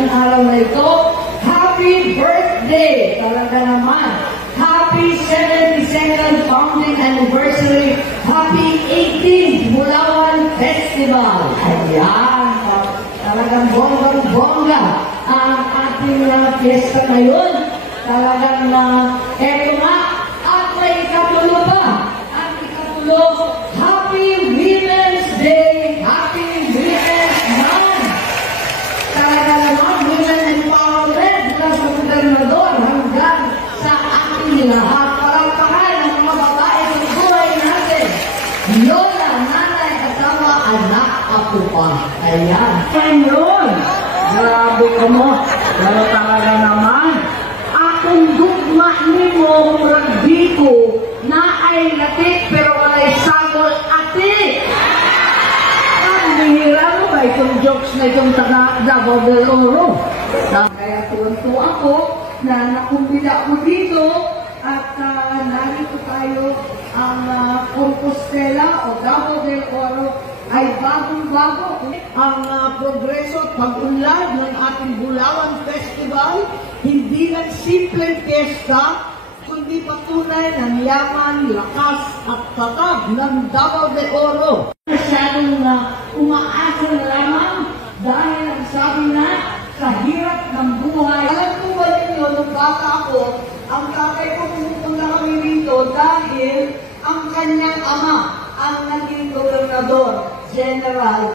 ng araw na ito. Happy birthday! Talaga naman. Happy 72nd founding anniversary. Happy 18th Bulawan Festival. Ayan. Talagang bonggang-bongga ang ating fiesta ngayon. Talagang eto nga. At may ikatulo pa. Ang ikatulo, Happy Women's Day. Happy Women's Month. Talaga naman, women empowerment mula sa gobernador hanggang sa ating lahat. Palakpakan ng mga babae sa buhay natin. Lola, nanay, asawa, anak, apo pa. Ayan. Ngayon, grabe ko mo. Pero talaga naman, akong dugma ni mo dito na ay latik pero walay sagol ati. Ang bihira mo ba itong jokes na itong taga Davao del Oro? Kaya tuwan-tuwa ako na nakumbida ko dito at narito tayo ang Compostela o Davao del Oro ay bagong-bago. Ang progreso at pag-unlad ng ating Bulawan Festival, hindi lang simpleng fiesta, kundi patunay ng yaman, lakas at tatag ng Davao del Oro. Masyadong umaasa na lamang dahil ang sabi na sa hirap ng buhay. Alam ko ba ninyo, nung bata ako, ang tatay ko pumupunta kami dito dahil ang kanyang ama ang naging gobernador, General